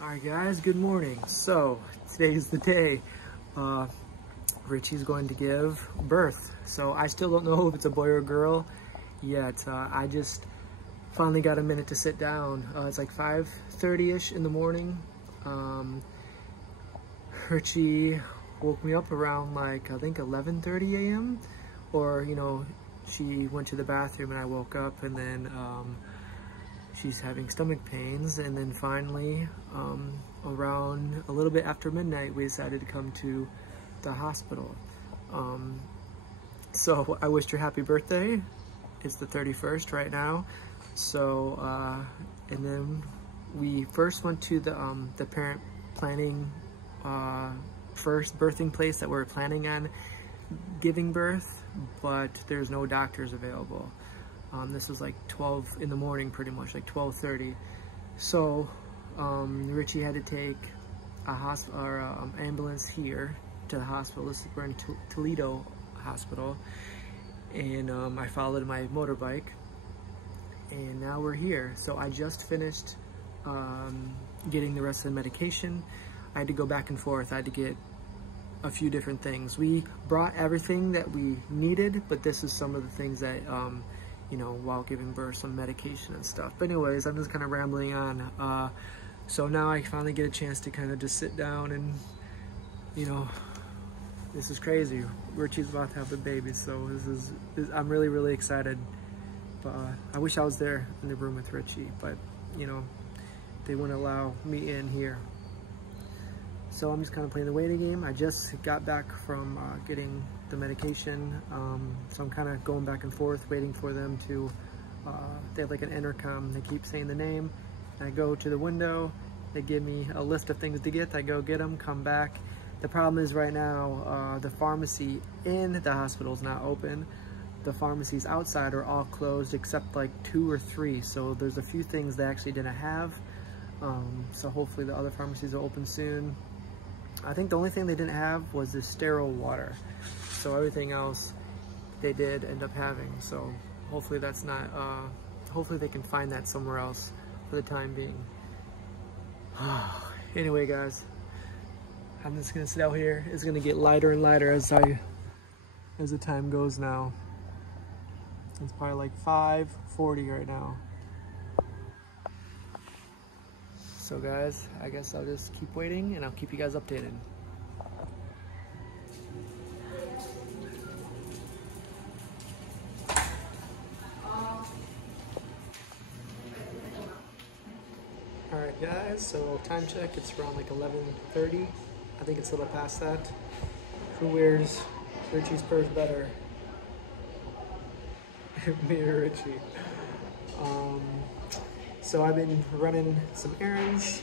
Alright guys, good morning. So today's the day. Richie's going to give birth. So I still don't know if it's a boy or a girl yet. I just finally got a minute to sit down. It's like 5:30ish in the morning. Richie woke me up around like, I think 11:30 a.m. Or, you know, she went to the bathroom and I woke up, and then she's having stomach pains. And then finally, around a little bit after midnight, we decided to come to the hospital. So I wished her happy birthday. It's the 31st right now. So, and then we first went to the parent planning, first birthing place that we're planning on giving birth, but there's no doctors available. This was like 12 in the morning, pretty much, like 12:30. So Richie had to take a hospital or ambulance here to the hospital. We're in Toledo Hospital, and I followed my motorbike, and now we're here. So I just finished getting the rest of the medication. I had to go back and forth. I had to get a few different things. We brought everything that we needed, but this is some of the things that you know, while giving birth, some medication and stuff. But anyways, I'm just kind of rambling on. So now I finally get a chance to kind of just sit down and, you know, this is crazy. Richie's about to have a baby, so I'm really, really excited. But I wish I was there in the room with Richie, but, you know, they wouldn't allow me in here. So I'm just kind of playing the waiting game. I just got back from getting the medication, so I'm kind of going back and forth, waiting for them to, they have like an intercom, they keep saying the name. I go to the window, they give me a list of things to get, I go get them, come back. The problem is right now, the pharmacy in the hospital is not open. The pharmacies outside are all closed except like 2 or 3, so there's a few things they actually didn't have. So hopefully the other pharmacies will open soon. I think the only thing they didn't have was the sterile water. So everything else they did end up having. So hopefully that's not, hopefully they can find that somewhere else for the time being. Anyway guys, I'm just gonna sit out here. It's gonna get lighter and lighter as the time goes now. It's probably like 5:40 right now. So guys, I guess I'll just keep waiting and I'll keep you guys updated. Alright guys, so time check, it's around like 11:30. I think it's a little past that. Who wears Richie's purse better? Me or Richie? So I've been running some errands.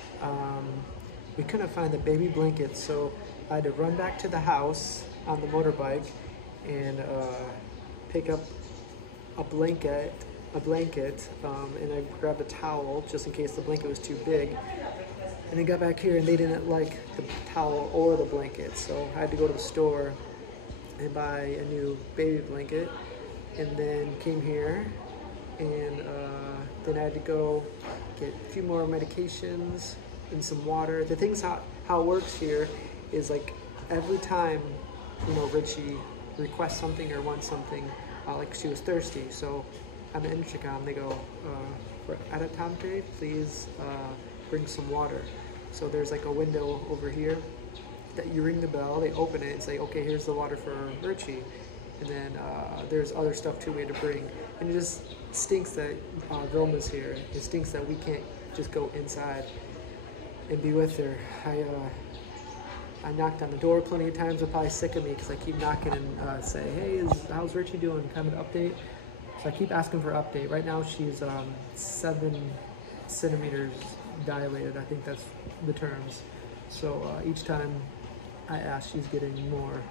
We couldn't find the baby blanket, so I had to run back to the house on the motorbike and pick up a blanket, and I grabbed a towel just in case the blanket was too big. And then got back here and they didn't like the towel or the blanket, so I had to go to the store and buy a new baby blanket, and then came here and then I had to go get a few more medications and some water. The thing's how it works here is like every time, you know, Richie requests something or wants something, like she was thirsty, so on the intercom they go, at a time period, please bring some water. So there's like a window over here that you ring the bell, they open it and say, okay, here's the water for Richie. And then there's other stuff too we had to bring. And it just stinks that Vilma's here. It stinks that we can't just go inside and be with her. I knocked on the door plenty of times. They're probably sick of me because I keep knocking and say, hey, how's Richie doing? Kind of an update. So I keep asking for an update. Right now she's 7 centimeters dilated. I think that's the terms. So each time I ask, she's getting more.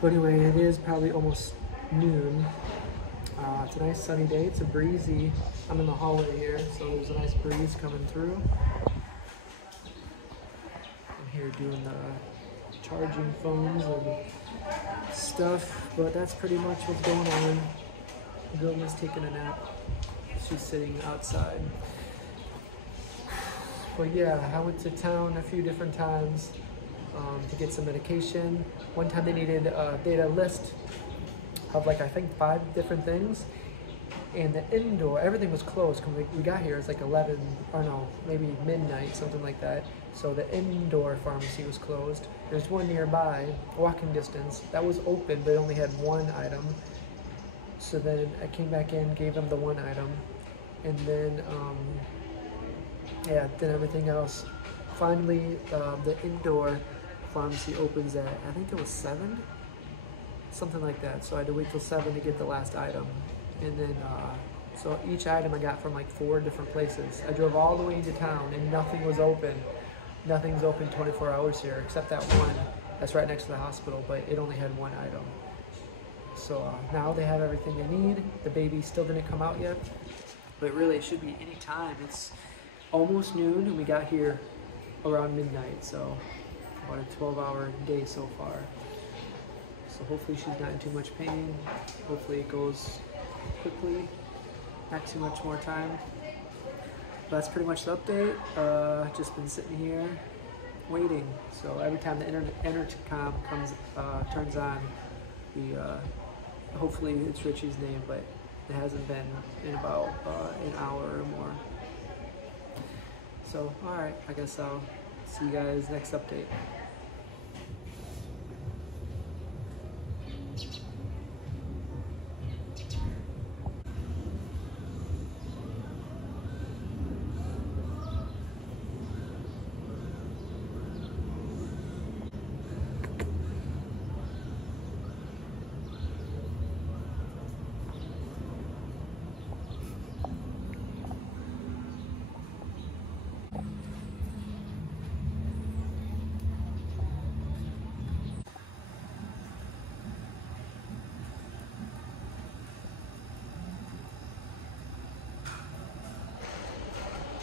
But anyway, it is probably almost noon. It's a nice sunny day. It's a breezy. I'm in the hallway here, so there's a nice breeze coming through. I'm here doing the charging phones and stuff, but that's pretty much what's going on. Vilma's taking a nap. She's sitting outside. But yeah, I went to town a few different times to get some medication. One time they had a list of like, I think 5 different things. And the indoor, everything was closed. When we got here, it's like 11, or no, maybe midnight, something like that. So the indoor pharmacy was closed. There's one nearby, walking distance, that was open, but it only had 1 item. So then I came back in, gave them the 1 item, and then, yeah, then everything else. Finally, the indoor pharmacy opens at, I think it was 7? Something like that. So I had to wait till 7 to get the last item. And then, so each item I got from like 4 different places. I drove all the way into town and nothing was open. Nothing's open 24 hours here, except that one that's right next to the hospital, but it only had 1 item. So now they have everything they need. The baby still didn't come out yet, but really it should be any time. It's almost noon and we got here around midnight, so about a 12-hour day so far. So hopefully she's not in too much pain. Hopefully it goes quickly, not too much more time. But that's pretty much the update. Just been sitting here waiting. So every time the intercom turns on, we hopefully it's Richie's name, but it hasn't been in about an hour or more. So all right, I guess I'll see you guys next update.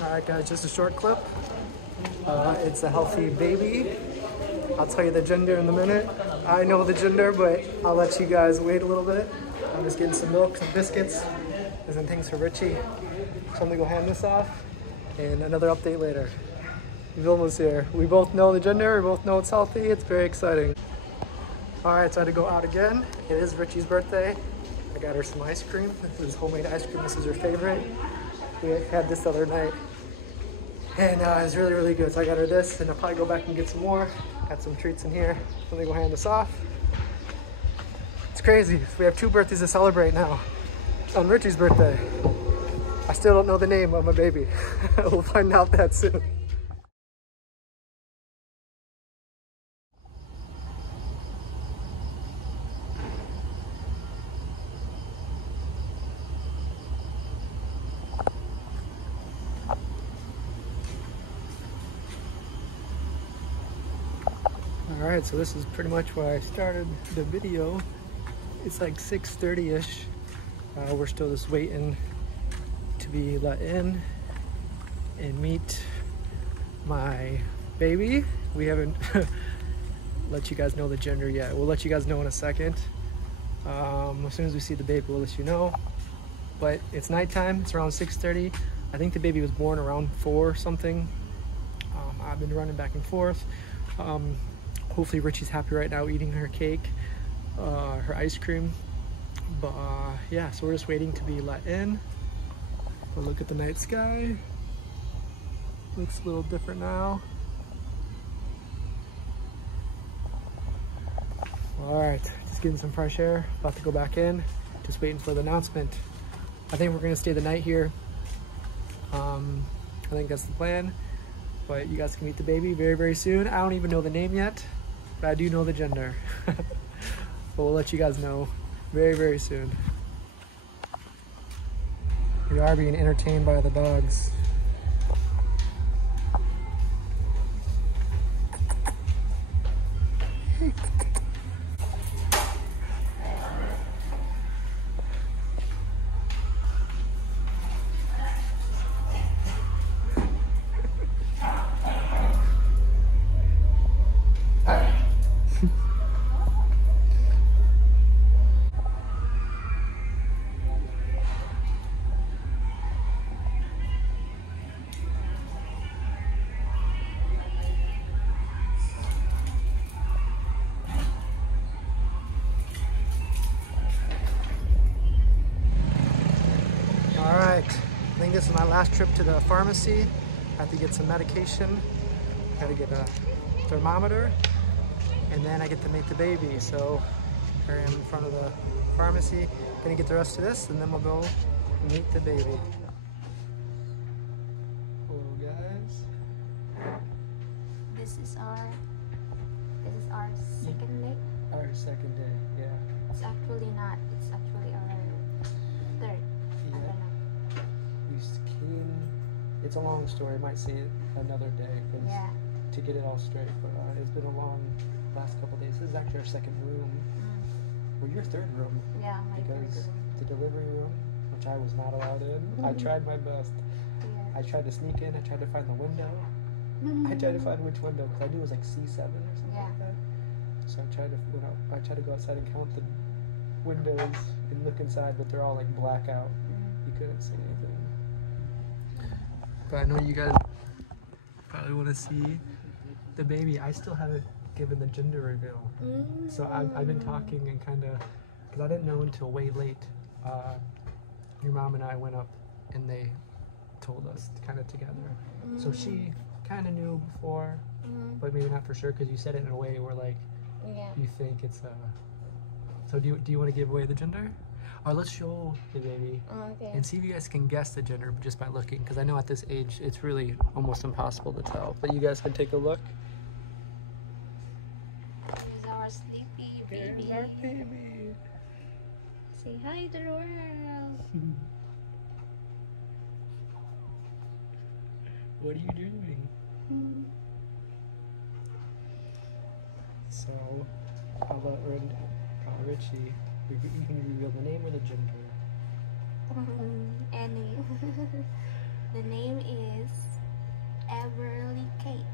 Alright guys, just a short clip. It's a healthy baby. I'll tell you the gender in a minute. I know the gender, but I'll let you guys wait a little bit. I'm just getting some milk, some biscuits, and some things for Richie. So I'm gonna go hand this off, and another update later. Vilma's here. We both know the gender, we both know it's healthy, it's very exciting. Alright, so I had to go out again. It is Richie's birthday. I got her some ice cream. This is homemade ice cream, this is her favorite. We had this the other night, and it was really, really good. So I got her this, and I'll probably go back and get some more. Got some treats in here. Let me go hand this off. It's crazy. We have 2 birthdays to celebrate now. On Richie's birthday. I still don't know the name of my baby. We'll find out that soon. Alright, so this is pretty much where I started the video. It's like 6:30-ish. We're still just waiting to be let in and meet my baby. We haven't let you guys know the gender yet. We'll let you guys know in a second. As soon as we see the baby, we'll let you know. But it's nighttime, it's around 6:30. I think the baby was born around 4 something. I've been running back and forth. Hopefully Richie's happy right now eating her cake, her ice cream. But yeah, so we're just waiting to be let in. We'll look at the night sky. Looks a little different now. All right, just getting some fresh air. About to go back in. Just waiting for the announcement. I think we're gonna stay the night here. I think that's the plan. But you guys can meet the baby very, very soon. I don't even know the name yet, but I do know the gender. But we'll let you guys know very, very soon. We are being entertained by the dogs. my last trip to the pharmacy. I have to get some medication. Got to get a thermometer, and then I get to meet the baby. So here I am in front of the pharmacy. Gonna get the rest of this, and then we'll go meet the baby. Hello, guys. This is our second day. Our second day, yeah. It's actually not. It's actually our third. I don't know. We came. It's a long story. I might say it another day, because Yeah. to get it all straight. But it's been a long last couple days. This is actually our second room. Well, your third room. Yeah, my Because third room. the delivery room, which I was not allowed in, I tried my best. Yeah. I tried to sneak in. I tried to find the window. I tried to find which window, because I knew it was like C7 or something Yeah. like that. So I tried to go outside and count the windows and look inside, but they're all like blackout. You couldn't see anything. But I know you guys probably want to see the baby. I still haven't given the gender reveal. So I've been talking and kind of, because I didn't know until way late. Your mom and I went up and they told us kind of together. So she kind of knew before, but maybe not for sure, because you said it in a way where like Yeah. you think it's So do you want to give away the gender? Or let's show the baby Okay. and see if you guys can guess the gender just by looking, because I know at this age it's really almost impossible to tell. But you guys can take a look. Here's our sleepy baby. Here's our baby. Say hi to the world. What are you doing? So, I'll let Richie, you can reveal the name or the gender. Annie. The name is Everly Kate.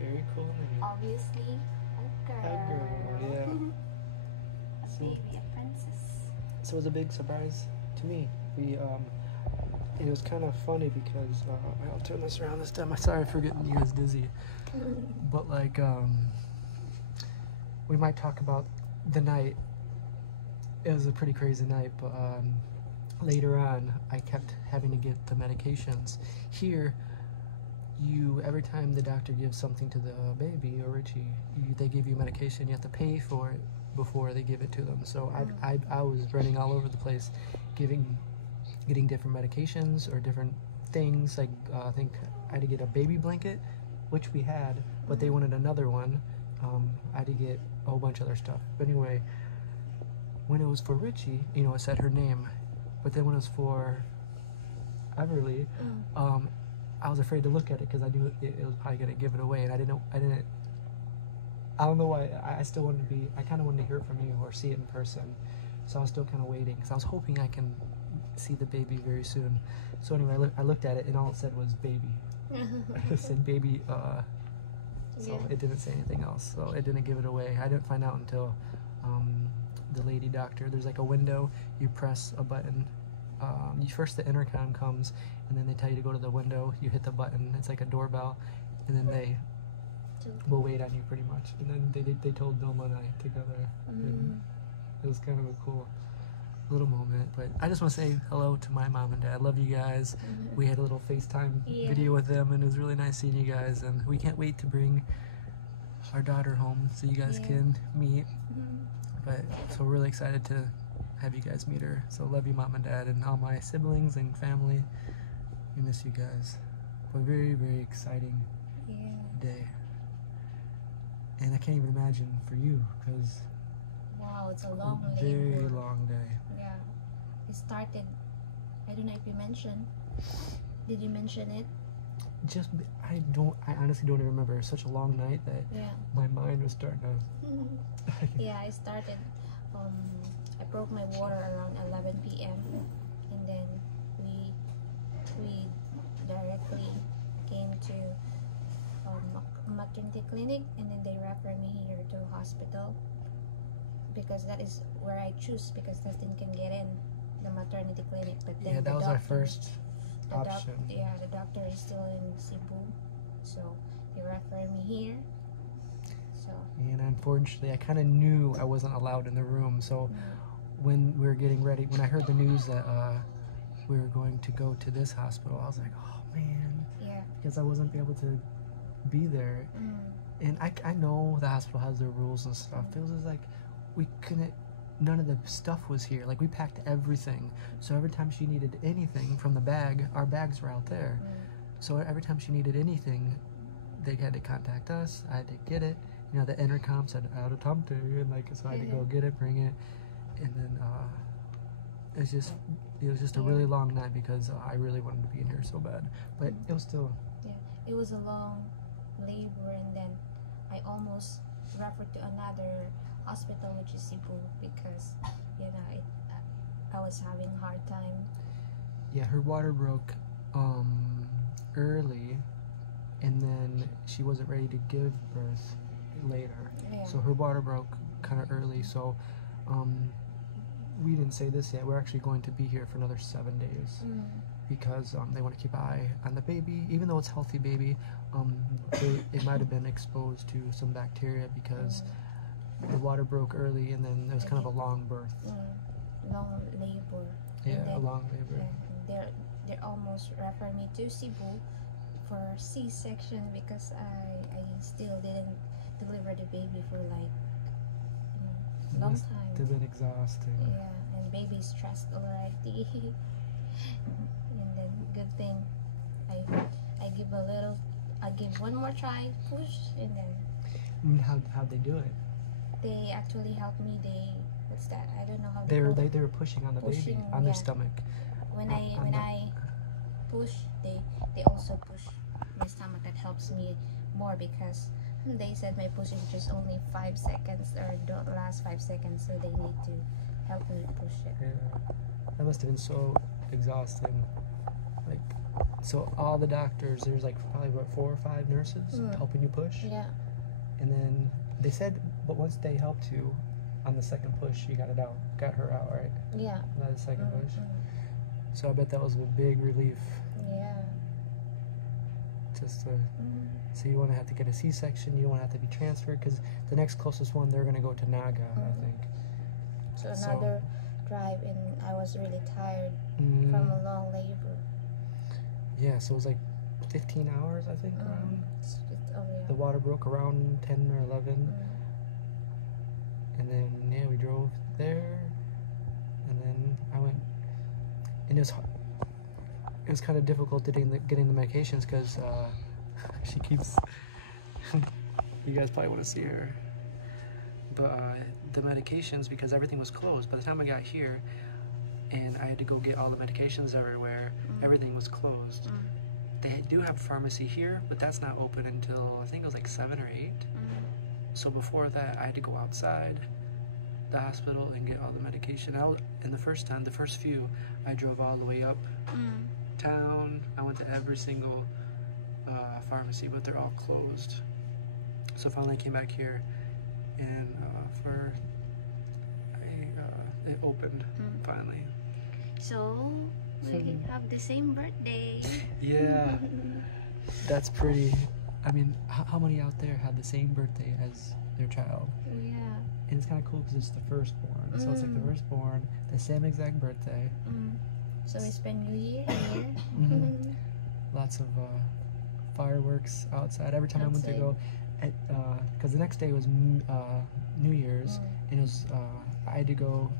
Very cool name. Obviously, a girl. A girl, yeah. A So- baby, a princess. So it was a big surprise to me. It was kind of funny because I'll turn this around this time. I'm sorry for getting you guys dizzy, but like we might talk about the night. It was a pretty crazy night, but later on I kept having to get the medications. Here, every time the doctor gives something to the baby or Richie, they give you medication. You have to pay for it before they give it to them. So I was running all over the place, getting different medications or different things. Like I think I had to get a baby blanket, which we had, but they wanted another one. I had to get a whole bunch of other stuff. But anyway, when it was for Richie, it said her name, but then when it was for Everly, I was afraid to look at it because I knew it was probably gonna give it away, and I don't know why. I still wanted to I kind of wanted to hear it from you or see it in person, so I was still kind of waiting because I was hoping I can see the baby very soon. So anyway, I looked at it and all it said was baby. It said baby, so it didn't say anything else, so it didn't give it away. I didn't find out until the lady doctor. There's like a window, you press a button, first the intercom comes, and then they tell you to go to the window, you hit the button, it's like a doorbell, and then they will wait on you pretty much. And then they told Vilma and I together, and it was kind of a cool little moment. But I just want to say hello to my mom and dad. I love you guys. We had a little FaceTime video with them, and it was really nice seeing you guys, and we can't wait to bring our daughter home so you guys can meet. But so we're really excited to have you guys meet her. So love you, mom and dad, and all my siblings and family. We miss you guys. But very, very exciting day. And I can't even imagine for you, because Wow, it's a long very labor. long day. Yeah. It started, I don't know if you mentioned. Did you mention it? I honestly don't even remember. It was such a long night that my mind was starting to Yeah, I started, I broke my water around 11 p.m. and then we directly came to a maternity clinic, and then they refer me here to a hospital because that is where I choose, because Dustin can get in the maternity clinic. But then that was our first option. The doctor is still in Cebu, so they refer me here. So. And unfortunately, I kind of knew I wasn't allowed in the room. So when we were getting ready, when I heard the news that we were going to go to this hospital, I was like, oh man, Yeah. because I wasn't able to be there. And I know the hospital has their rules and stuff. It was just like we couldn't, none of the stuff was here. Like we packed everything. So every time she needed anything from the bag, our bags were out there. So every time she needed anything, they had to contact us. I had to get it. You know, the intercom said out of Tomte, and like so I had to go get it, bring it, and then it was just a really long night because I really wanted to be in here so bad. But it was still. Yeah, it was a long labor, and then I almost referred to another hospital, which is Cebu, because you know I was having a hard time. Yeah, her water broke early, and then she wasn't ready to give birth later. Yeah. So her water broke kind of early. So we didn't say this yet. We're actually going to be here for another 7 days because they want to keep an eye on the baby, even though it's a healthy baby. It might have been exposed to some bacteria because the water broke early, and then it was kind of a long birth. Long labor. Yeah, then, a long labor. They almost referred me to Cebu for C-section because I still didn't deliver the baby for like long Must time. have been exhausting. Yeah, and baby stressed already. And then good thing I give one more try, push, and then How'd they do it? they actually helped me. What's that? I don't know how They were pushing on the baby Pushing, on their yeah. stomach. when I push, they also push my stomach. That helps me more because they said my push is just only 5 seconds or the last 5 seconds, so they need to help me push it. Yeah, that must have been so exhausting. Like, so all the doctors, there's like probably what 4 or 5 nurses helping you push. Yeah. And then they said, but once they helped you on the second push, you got her out, right? Yeah. Not the second push. So I bet that was a big relief. Yeah. Just so you want to have to get a C-section, you don't want to have to be transferred, because the next closest one, they're going to go to Naga, I think. So another drive, and I was really tired from a long labor. Yeah, so it was like 15 hours, I think, around. Yeah. The water broke around 10 or 11. And then, yeah, we drove there. And then I went, and it was kind of difficult getting the medications because she keeps, you guys probably want to see her. But the medications, because everything was closed. By the time I got here, and I had to go get all the medications everywhere, everything was closed. They do have a pharmacy here, but that's not open until, I think it was like 7 or 8. So before that, I had to go outside the hospital and get all the medication out. And the first few, I drove all the way up town. I went to every single pharmacy, but they're all closed. So finally I came back here, and it opened finally. So we have the same birthday. Yeah, that's pretty. I mean, how many out there have the same birthday as their child? Yeah. And it's kind of cool because it's the firstborn. So it's like the firstborn, the same exact birthday. So we spend New Year here. Lots of fireworks outside. Every time I went to go, because the next day was New Year's, and it was I had to go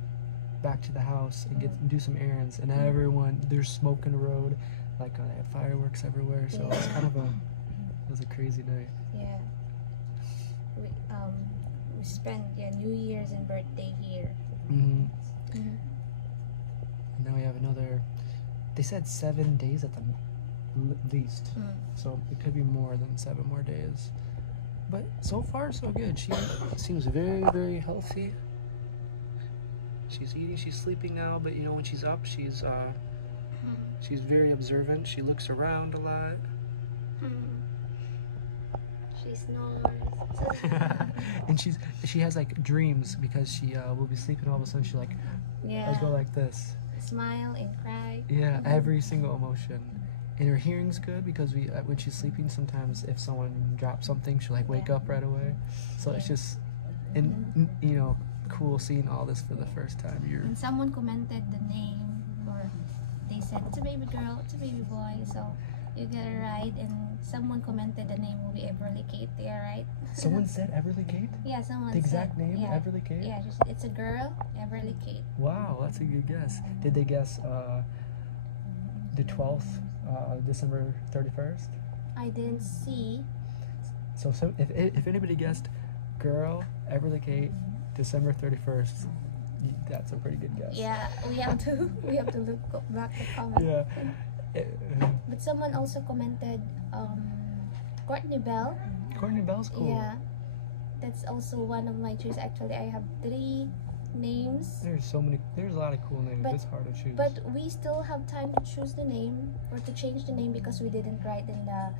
back to the house and do some errands, and everyone, there's smoke in the road, like they had fireworks everywhere. So it's kind of it was a crazy night. Yeah. We spent New Year's and birthday here. And now we have another. They said 7 days at the least, so it could be more than 7 more days. But so far, so good. She seems very, very healthy. She's eating. She's sleeping now. But you know, when she's up, she's very observant. She looks around a lot. She snores. And she has like dreams because she will be sleeping. All of a sudden, she like let's go like this. Smile and cry. Yeah, every single emotion. And her hearing's good because when she's sleeping, sometimes if someone drops something, she'll like wake up right away. So it's just, cool seeing all this for the first time. And someone commented the name, or they said it's a baby girl, it's a baby boy, so you get it right. And someone commented the name will be Everly Kate. Yeah, right. Someone said Everly Kate? Yeah, someone The exact said, name, yeah, Everly Kate? Yeah, just, it's a girl, Everly Kate. Wow, that's a good guess. Did they guess the 12th, December 31st? I didn't see. So if anybody guessed girl, Everly Kate, December 31st, that's a pretty good guess. Yeah, we have to look back the comment. Yeah. But someone also commented Courtney Bell. Courtney Bell's cool. Yeah, that's also one of my choices. Actually, I have 3 names. There's a lot of cool names. It's hard to choose. But we still have time to choose the name or to change the name because we didn't write in the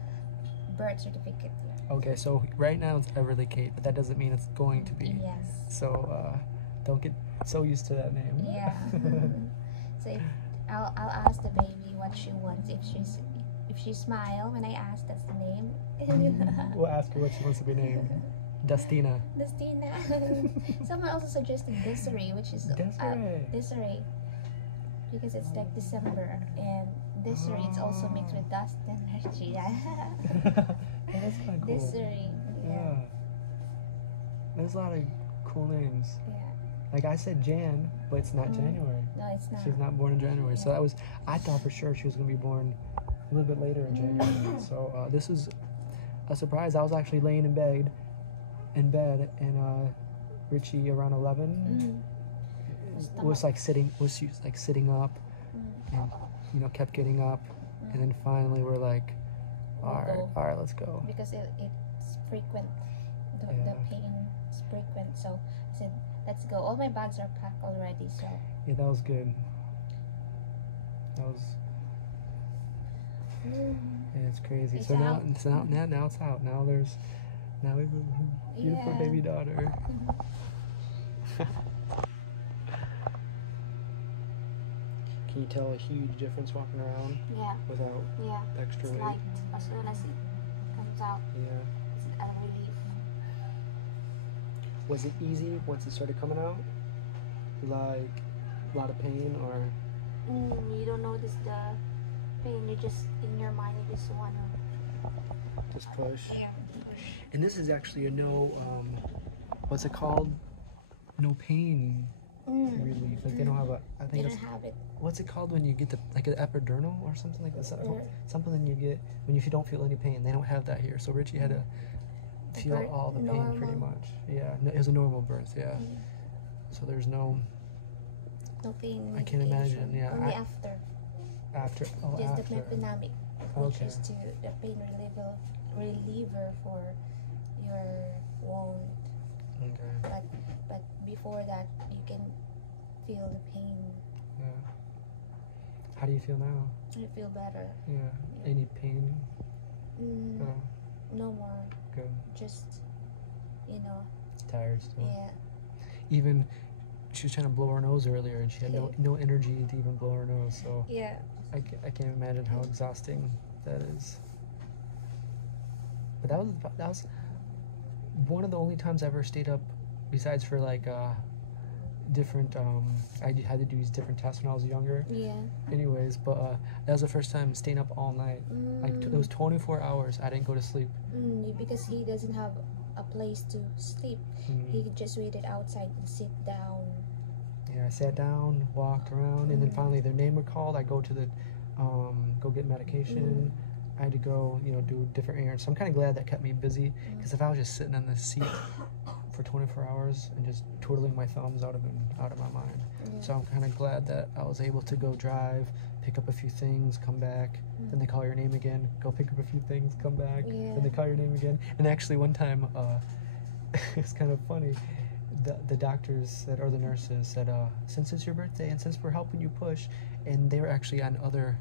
birth certificate yet. Okay, so right now it's Everly Kate, but that doesn't mean it's going to be. Yes. So don't get so used to that name. Yeah. So I'll ask the baby what she wants. If she smile when I ask, that's the name. We'll ask her what she wants to be named. Dustina. Dustina. Someone also suggested Desiree, which is Desiree, because it's like December, and Desiree it's also mixed with dust and Richie. That's kind of cool. Desiree. Yeah. There's a lot of cool names. Yeah. Like I said Jan, but it's not January. No, it's not. She's not born in January. So I thought for sure she was going to be born a little bit later in January. So this is a surprise. I was actually laying in bed, and Richie around 11 was like sitting up, and kept getting up, and then finally we're like, all right, let's go. Because it's frequent. The pain is frequent. So I said, let's go. All my bags are packed already. So yeah, that was good. That was. Yeah, it's crazy. It's so now out. it's out. Now it's out. Now we have a beautiful baby daughter. Can you tell a huge difference walking around? Yeah. Without extra weight. Like as soon as it comes out, Yeah. it's a relief. Was it easy once it started coming out? Like a lot of pain or? You don't notice the pain. You just in your mind you just wanna Just push. push. And this is actually a what's it called? No pain relief. Like they don't have I think They it's, don't have it. what's it called when you get like an epidural or something like that? Something that you get when you don't feel any pain. They don't have that here. So Richie had to feel all the pain pretty much. Yeah, it was a normal birth. Yeah. So there's no pain. I can't imagine. Yeah. Only after. Just The mepinamic, which Okay. is the pain reliever for your wound. Okay. But before that, you can feel the pain. Yeah. How do you feel now? I feel better. Yeah. Any pain? No more. Good. Just, Tired still. yeah. Even she was trying to blow her nose earlier, and she had no energy to even blow her nose. So Yeah. I can't imagine how exhausting that is. But that was one of the only times I ever stayed up, besides for like different. I had to do these different tests when I was younger. Yeah. Anyways, but that was the first time staying up all night. Like it was 24 hours. I didn't go to sleep. Because he doesn't have a place to sleep. He just waited outside and sit down. Yeah, I sat down, walked around, and then finally their name were called. I go to the, go get medication. I had to go, do different errands. So I'm kind of glad that kept me busy, because if I was just sitting in this seat for 24 hours and just twiddling my thumbs, out of my mind. So I'm kind of glad that I was able to go drive, pick up a few things, come back. Then they call your name again, go pick up a few things, come back. Yeah. Then they call your name again. And actually one time, it's kind of funny. The doctors said, or the nurses said, since it's your birthday and since we're helping you push, and they were actually on other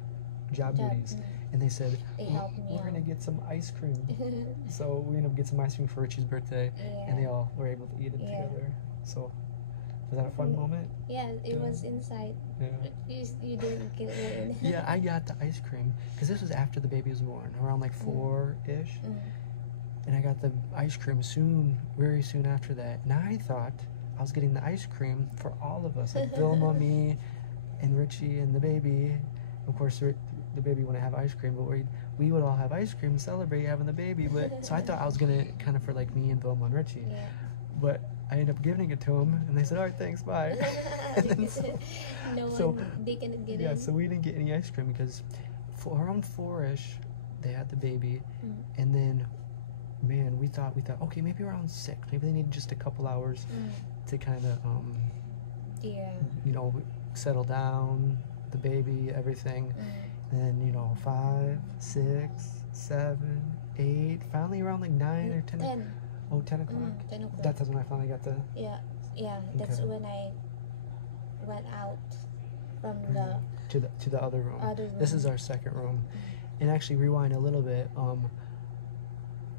job duties, and they said, we're gonna get some ice cream. So we ended up getting some ice cream for Richie's birthday, and they all were able to eat it together. So was that a fun moment? Yeah, it was inside. Yeah. You didn't get in. Yeah, I got the ice cream because this was after the baby was born, around like 4-ish. And I got the ice cream very soon after that. And I thought I was getting the ice cream for all of us, like Vilma, me, and Richie, and the baby. of course, the baby wouldn't have ice cream, but we would all have ice cream and celebrate having the baby. But so I thought I was gonna kind of for like me and Vilma and Richie, Yeah. but I ended up giving it to them, and they said, "All right, thanks, bye." And then No one, so- they cannot get yeah, in. so we didn't get any ice cream because around 4-ish, they had the baby, Mm. and then, man, we thought, okay, maybe around 6, maybe they need just a couple hours to kind of, Yeah. you know, settle down, the baby, everything. And then, you know, 5, 6, 7, 8, finally around like 9 or 10. 10. Oh, 10 o'clock. 10 o'clock. That's when I finally got the. Yeah. That's Okay. when I went out from the to the other room. other room. This is our second room. And actually rewind a little bit.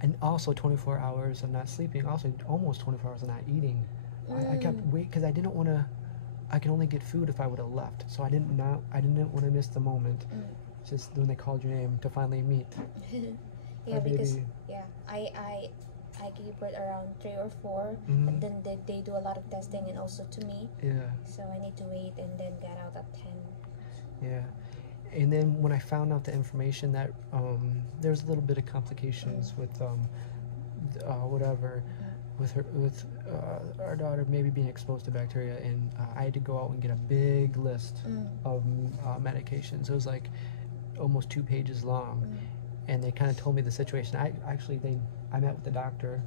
And also 24 hours of not sleeping. Also almost 24 hours of not eating. I kept waiting because I didn't want to. I could only get food if I would have left. So I didn't want to miss the moment. Just when they called your name to finally meet. Yeah, our because baby. I gave birth around 3 or 4, Mhm. and then they do a lot of testing and also to me. Yeah. So I need to wait and then get out at 10. Yeah. And then when I found out the information that there's a little bit of complications with whatever, with our daughter maybe being exposed to bacteria, and I had to go out and get a big list of medications. It was like almost 2 pages long, and they kind of told me the situation. I met with the doctor,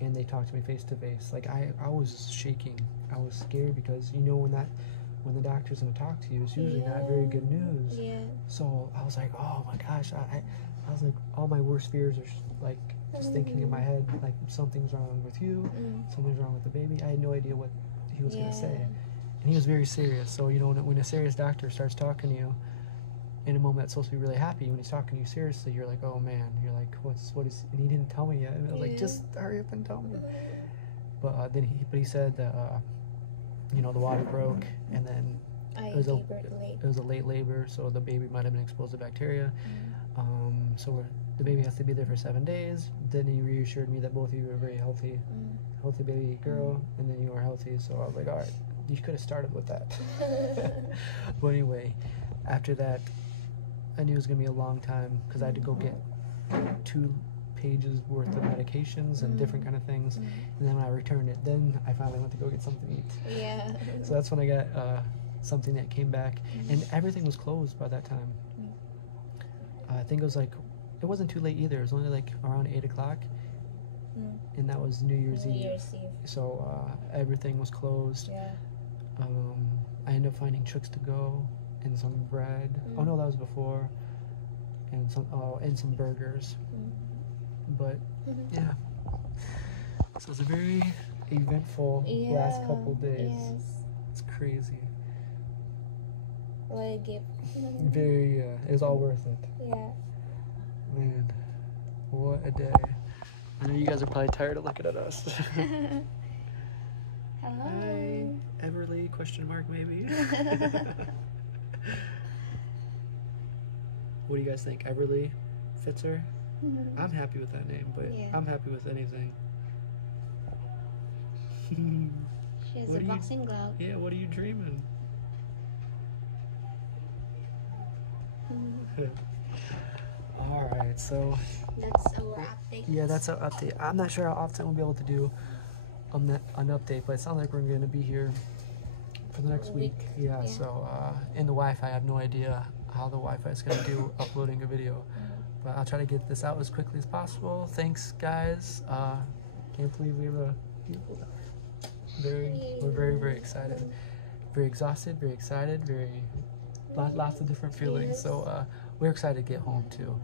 and they talked to me face to face. Like I was shaking. I was scared because you know when the doctor's gonna talk to you, it's usually not very good news. Yeah. So I was like, oh my gosh, I was like, all my worst fears are like just thinking in my head, like something's wrong with you, something's wrong with the baby. I had no idea what he was gonna say, and he was very serious. So you know, when a serious doctor starts talking to you in a moment that's supposed to be really happy, when he's talking to you seriously, you're like, oh man, you're like, what is? And he didn't tell me yet. And I was like, just hurry up and tell me. But then he said that you know, the water broke, and then I It was gave a- birth late. it was a late labor, so the baby might have been exposed to bacteria. So the baby has to be there for 7 days. Then he reassured me that both of you were very healthy baby girl, and then you were healthy. So I was like, all right, you could have started with that. But anyway, after that, I knew it was gonna be a long time because I had to go get 2 pages worth of medications and different kind of things. And then when I returned it, then I finally went to go get something to eat. Yeah. So that's when I got something that came back, and everything was closed by that time. I think it was like, it wasn't too late either. It was only like around 8 o'clock, and that was New Year's New Eve. Year's Eve. So everything was closed. Yeah. I ended up finding Chooks to go and some bread. Oh no, that was before, and some burgers. But yeah, so it's a very eventful last couple days. Yes. It's crazy. What a gift. Very, it was all worth it. Yeah. Man, what a day. I know you guys are probably tired of looking at us. Hello. Hi, Everly, question mark maybe. What do you guys think? Everly fits her? I'm happy with that name, but Yeah. I'm happy with anything. She has What a do you- boxing glove. Yeah, what are you dreaming? Alright, so That's our update. yeah, that's our update. I'm not sure how often we'll be able to do an update, but it sounds like we're going to be here for the next A week. week, Yeah, yeah. so in the Wi-Fi, I have no idea how the Wi-Fi is going to do uploading a video. But I'll try to get this out as quickly as possible. Thanks, guys. Can't believe we have a we're very, very excited. Very exhausted, very excited, lots of different feelings. Yes. So we're excited to get home too.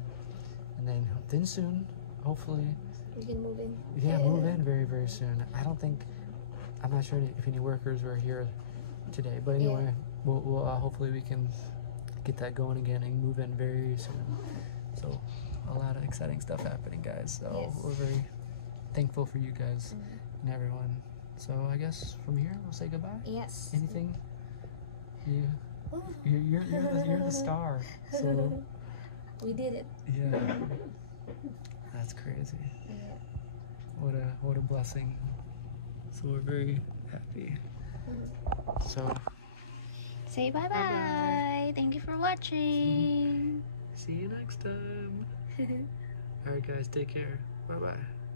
And then soon, hopefully, We can move in. yeah, move in very, very soon. I'm not sure if any workers were here today, but anyway, we'll hopefully we can get that going again and move in very soon. So a lot of exciting stuff happening, guys. So Yes. we're very thankful for you guys and everyone. So I guess from here we'll say goodbye. Yes. Anything? You're the star. So We did it. yeah, that's crazy. Yeah. What a blessing. So we're very happy. So Say bye-bye. Bye-bye. Thank you for watching. See you next time. Alright guys, take care. Bye bye.